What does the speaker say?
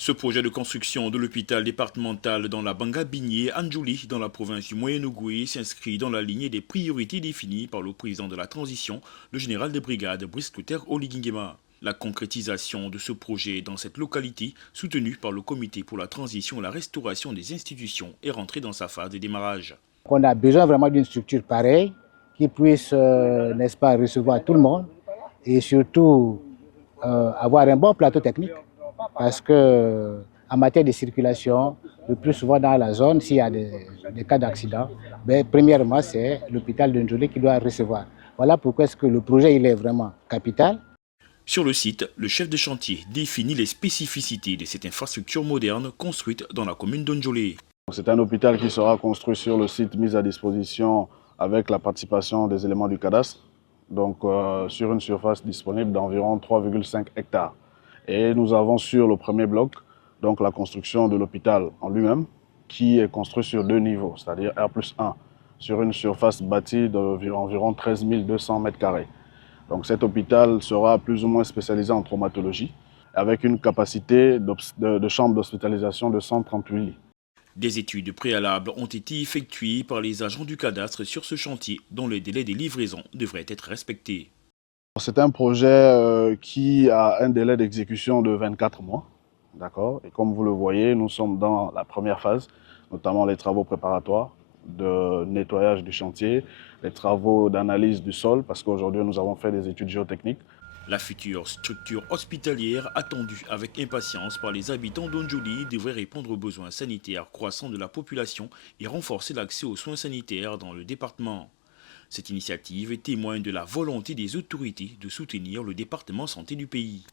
Ce projet de construction de l'hôpital départemental dans la Banga Bigné, Anjouli, dans la province du Moyen-Ogooué, s'inscrit dans la lignée des priorités définies par le président de la transition, le général de brigade Brice Clotaire Oligingema. La concrétisation de ce projet dans cette localité, soutenue par le comité pour la transition et la restauration des institutions, est rentrée dans sa phase de démarrage. On a besoin vraiment d'une structure pareille qui puisse, n'est-ce pas, recevoir tout le monde et surtout avoir un bon plateau technique parce que en matière de circulation, le plus souvent dans la zone, s'il y a des cas d'accident, premièrement, c'est l'hôpital de Ndjoli qui doit recevoir. Voilà pourquoi est-ce que le projet il est vraiment capital. Sur le site, le chef de chantier définit les spécificités de cette infrastructure moderne construite dans la commune d'Ondjolé. C'est un hôpital qui sera construit sur le site mis à disposition avec la participation des éléments du cadastre, donc sur une surface disponible d'environ 3,5 hectares. Et nous avons sur le premier bloc donc la construction de l'hôpital en lui-même, qui est construit sur 2 niveaux, c'est-à-dire R+1, sur une surface bâtie d'environ 13 200 mètres carrés. Donc cet hôpital sera plus ou moins spécialisé en traumatologie, avec une capacité de chambre d'hospitalisation de 138 lits. Des études préalables ont été effectuées par les agents du cadastre sur ce chantier dont le délai de livraison devrait être respecté. C'est un projet qui a un délai d'exécution de 24 mois. D'accord. Et comme vous le voyez, nous sommes dans la première phase, notamment les travaux préparatoires de nettoyage du chantier, les travaux d'analyse du sol, parce qu'aujourd'hui nous avons fait des études géotechniques. La future structure hospitalière attendue avec impatience par les habitants d'Ondjoli devrait répondre aux besoins sanitaires croissants de la population et renforcer l'accès aux soins sanitaires dans le département. Cette initiative témoigne de la volonté des autorités de soutenir le département santé du pays.